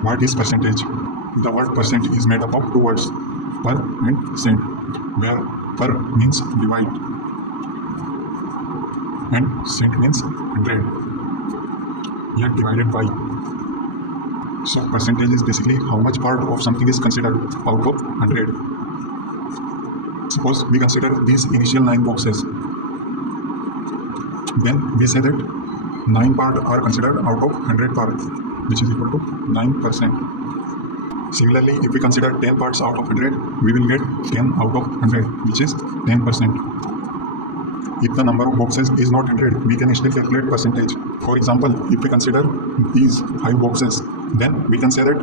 What is percentage? The word percent is made up of two words, per and cent, where per means divide and cent means 100, yet divided by. So percentage is basically how much part of something is considered out of 100. Suppose we consider these initial 9 boxes. Then we say that 9 parts are considered out of 100 parts, which is equal to 9%. Similarly, if we consider 10 parts out of 100, we will get 10 out of 100, which is 10%. If the number of boxes is not 100, we can still calculate percentage. For example, if we consider these 5 boxes, then we can say that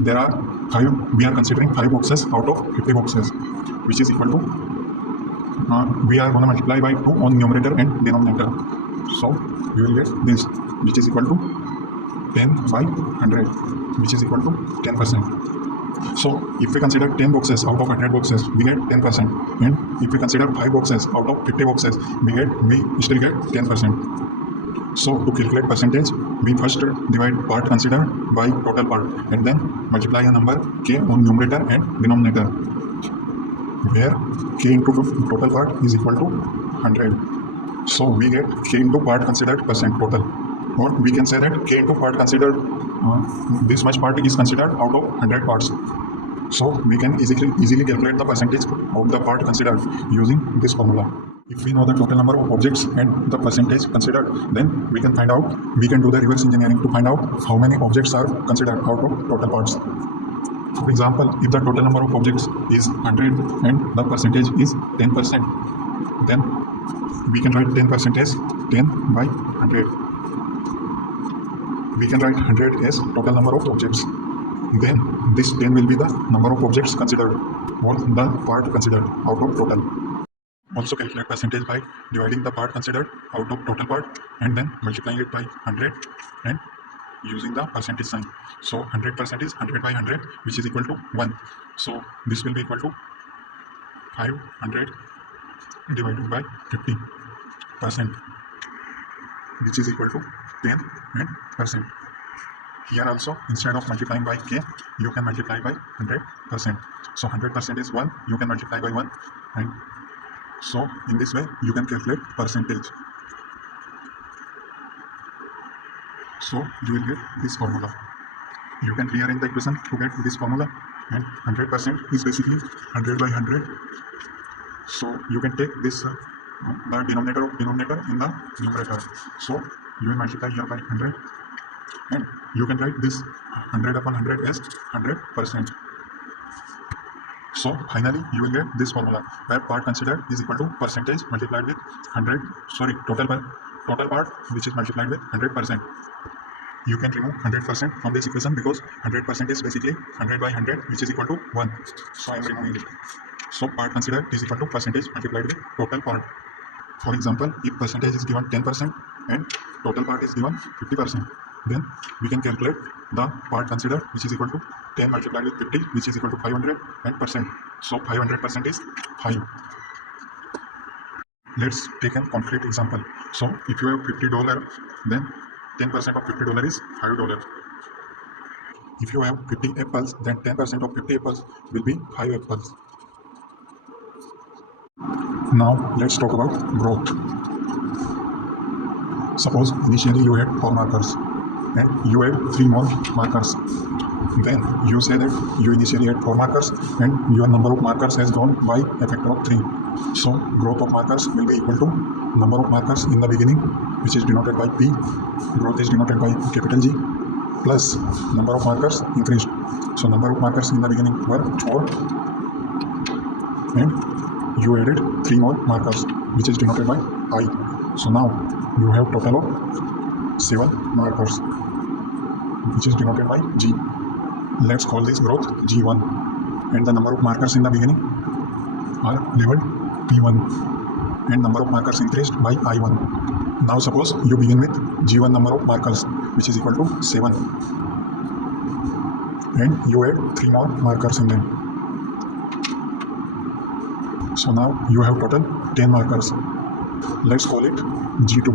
there are 5, we are considering 5 boxes out of 50 boxes, which is equal to, we are going to multiply by 2 on numerator and denominator. So we will get this, which is equal to 10 by 100, which is equal to 10%. So if we consider 10 boxes out of 100 boxes, we get 10%. And if we consider 5 boxes out of 50 boxes, we still get 10%. So to calculate percentage, we first divide part considered by total part and then multiply a number k on numerator and denominator, where k into total part is equal to 100. So we get k into part considered percent total. Or we can say that k into part considered, this much part is considered out of 100 parts. So we can easily calculate the percentage of the part considered using this formula. If we know the total number of objects and the percentage considered, then we can do the reverse engineering to find out how many objects are considered out of total parts. For example, if the total number of objects is 100 and the percentage is 10%, then we can write 10% as 10 by 100. We can write 100 as total number of objects. Then this 10 will be the number of objects considered or the part considered out of total. Also calculate percentage by dividing the part considered out of total part and then multiplying it by 100 and using the percentage sign. So 100% is 100 by 100, which is equal to 1. So this will be equal to 500 divided by 50%, which is equal to 10 and percent. Here also, instead of multiplying by k, you can multiply by 100%. So 100% is 1, you can multiply by 1, and so in this way you can calculate percentage. So you will get this formula. You can rearrange the equation to get this formula, and 100% is basically 100 by 100. So you can take this the denominator of denominator in the numerator. So you will multiply here by 100, and you can write this 100 upon 100 as 100%. So finally you will get this formula, where part considered is equal to percentage multiplied with total part, which is multiplied with 100%. You can remove 100% from this equation because 100% is basically 100 by 100, which is equal to 1. So I am removing it. So part considered is equal to percentage multiplied with total part. For example, if percentage is given 10% and total part is given 50%, then we can calculate the part considered, which is equal to 10 multiplied with 50, which is equal to 500 and percent. So 500% is 5. Let's take a concrete example. So if you have $50, then 10% of $50 is $5. If you have 50 apples, then 10% of 50 apples will be 5 apples. Now let's talk about growth. Suppose initially you had 4 markers and you add 3 more markers. Then you say that you initially had 4 markers and your number of markers has grown by a factor of 3. So growth of markers will be equal to number of markers in the beginning, which is denoted by P, growth is denoted by capital G, plus number of markers increased. So number of markers in the beginning were 4 and you added 3 more markers, which is denoted by I. So now you have total of 7 markers, which is denoted by G. Let's call this growth G1, and the number of markers in the beginning are labeled P1 and number of markers increased by I1. Now suppose you begin with G1 number of markers, which is equal to 7, and you add 3 more markers in them. So now you have total 10 markers. Let's call it G2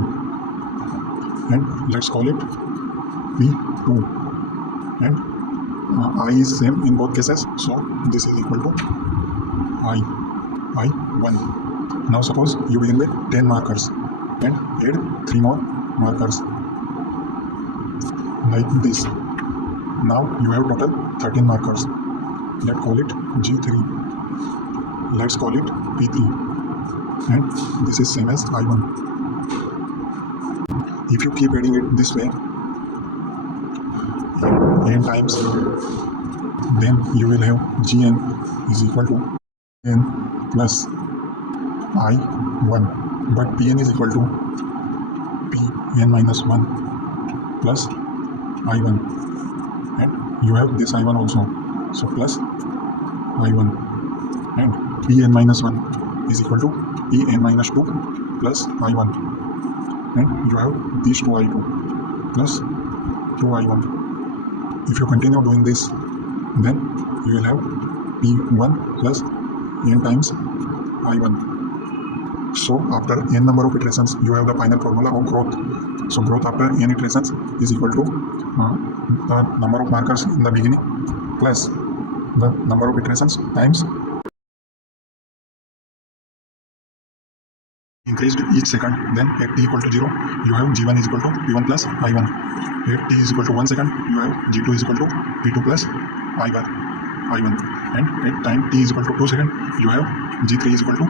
and let's call it P2. and I is same in both cases, so this is equal to I1. Now suppose you begin with 10 markers and add 3 more markers like this. Now you have total 13 markers. Let's call it G3. Let's call it P3, and this is same as I1. If you keep adding it this way n times, then you will have Gn is equal to n plus I1, but Pn is equal to Pn minus 1 plus I1, and you have this I1 also, so plus I1, and Pn minus 1 is equal to Pn minus 2 plus I1, and you have these 2 I2 plus 2 I1. If you continue doing this, then you will have P1 plus n times I1. So after n number of iterations, you have the final formula of growth. So growth after n iterations is equal to the number of markers in the beginning plus the number of iterations times increased each second. Then at t equal to 0, you have G1 is equal to P1 plus I1. At t is equal to 1 second, you have G2 is equal to P2 plus I1. And at time t is equal to 2 seconds, you have G3 is equal to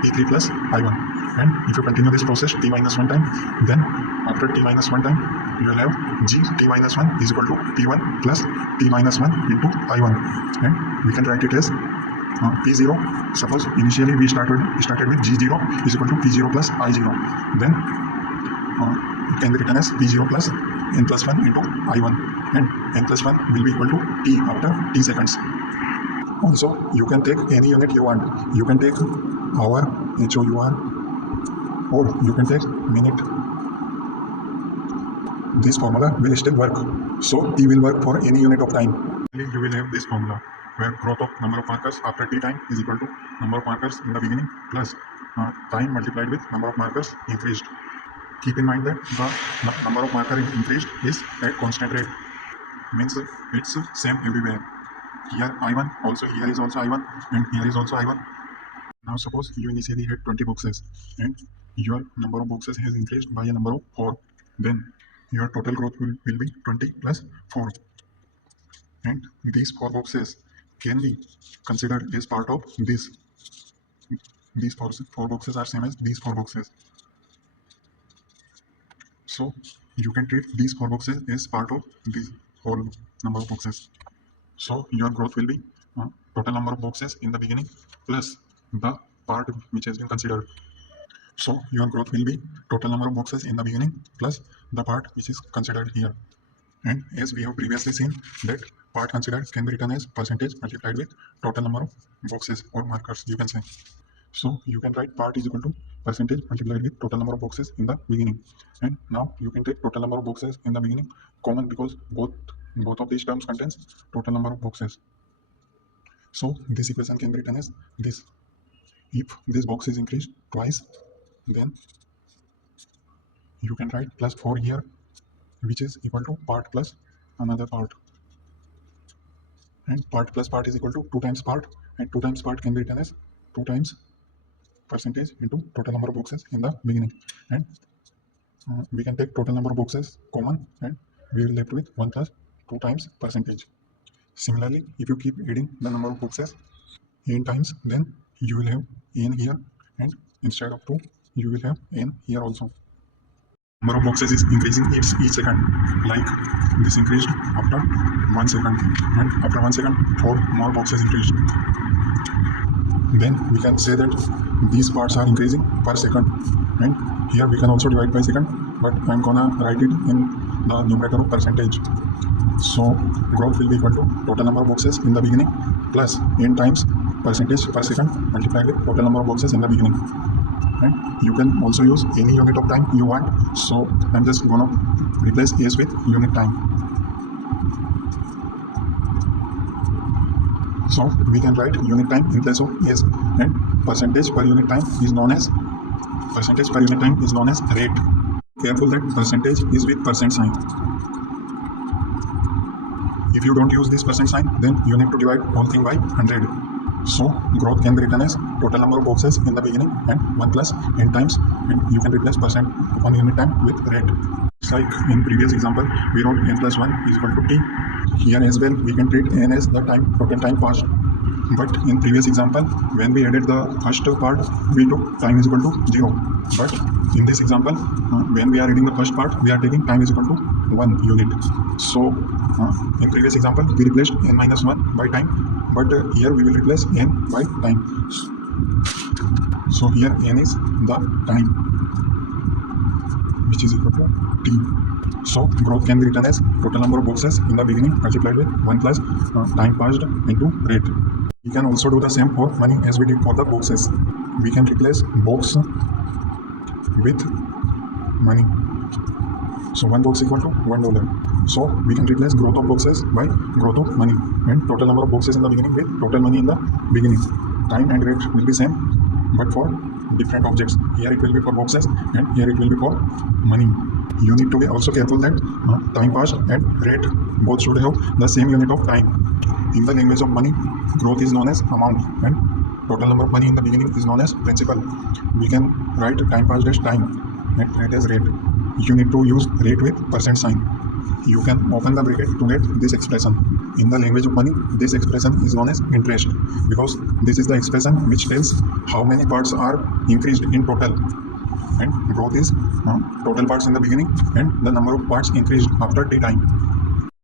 P3 plus I1. And if you continue this process t minus 1 time, then after t minus 1 time, you will have G t minus 1 is equal to P1 plus t minus 1 into I1. And we can write it as P0. Suppose initially we started with G0 is equal to P0 plus I0. Then it can be written as P0 plus n plus 1 into I1, and n plus 1 will be equal to t after t seconds. Also, you can take any unit you want. You can take hour, HOUR, or you can take minute. This formula will still work. So t will work for any unit of time. You will have this formula where growth of number of markers after t time is equal to number of markers in the beginning plus time multiplied with number of markers increased. Keep in mind that the number of markers increased is at constant rate, means it's same everywhere. Here I1, also here is also I1, and here is also I1. Now suppose you initially had 20 boxes and your number of boxes has increased by a number of 4. Then your total growth will be 20 plus 4. And these 4 boxes can be considered as part of this. These 4 boxes are same as these 4 boxes. So you can treat these 4 boxes as part of this whole number of boxes. So your growth will be total number of boxes in the beginning plus the part which has been considered. So your growth will be total number of boxes in the beginning plus the part which is considered here. And as we have previously seen, that part considered can be written as percentage multiplied with total number of boxes or markers, you can say. So you can write part is equal to percentage multiplied with total number of boxes in the beginning. And now you can take total number of boxes in the beginning common, because both of these terms contains total number of boxes. So this equation can be written as this. If this box is increased twice, then you can write plus 4 here, which is equal to part plus another part. And part plus part is equal to 2 times part, and 2 times part can be written as 2 times percentage into total number of boxes in the beginning. And we can take total number of boxes common, and we will left with 1 plus 2 times percentage. Similarly, if you keep adding the number of boxes n times, then you will have n here, and instead of 2, you will have n here also. Number of boxes is increasing each second, like this increased after 1 second, and after 1 second 4 more boxes increased. Then we can say that these parts are increasing per second, and here we can also divide by second, but I'm gonna write it in the numerator of percentage. So growth will be equal to total number of boxes in the beginning plus n times percentage per second multiplied with total number of boxes in the beginning. And you can also use any unit of time you want. So I'm just gonna replace s with unit time. So we can write unit time in place of s, and percentage per unit time is known as rate. Careful that percentage is with percent sign. If you don't use this percent sign, then you need to divide whole thing by 100. So growth can be written as total number of boxes in the beginning and 1 plus n times, and you can replace percent upon unit time with rate. It's like in previous example, we wrote n plus 1 is equal to t. Here as well, we can treat n as the total time passed. But in previous example, when we added the first part, we took time is equal to 0. But in this example, when we are adding the first part, we are taking time is equal to 1 unit. So in previous example, we replaced n minus 1 by time, but here we will replace n by time. So here n is the time, which is equal to t. So growth can be written as total number of boxes in the beginning multiplied with 1 plus time passed into rate. We can also do the same for money as we did for the boxes. We can replace box with money. So one box equal to $1. So we can replace growth of boxes by growth of money, and total number of boxes in the beginning with total money in the beginning. Time and rate will be same, but for different objects. Here it will be for boxes and here it will be for money. You need to be also careful that time passed and rate both should have the same unit of time. In the language of money, growth is known as amount and total number of money in the beginning is known as principal. We can write time passed as time and rate as rate. You need to use rate with percent sign. You can open the bracket to get this expression. In the language of money, this expression is known as interest, because this is the expression which tells how many parts are increased in total. And growth is total parts in the beginning and the number of parts increased after t time.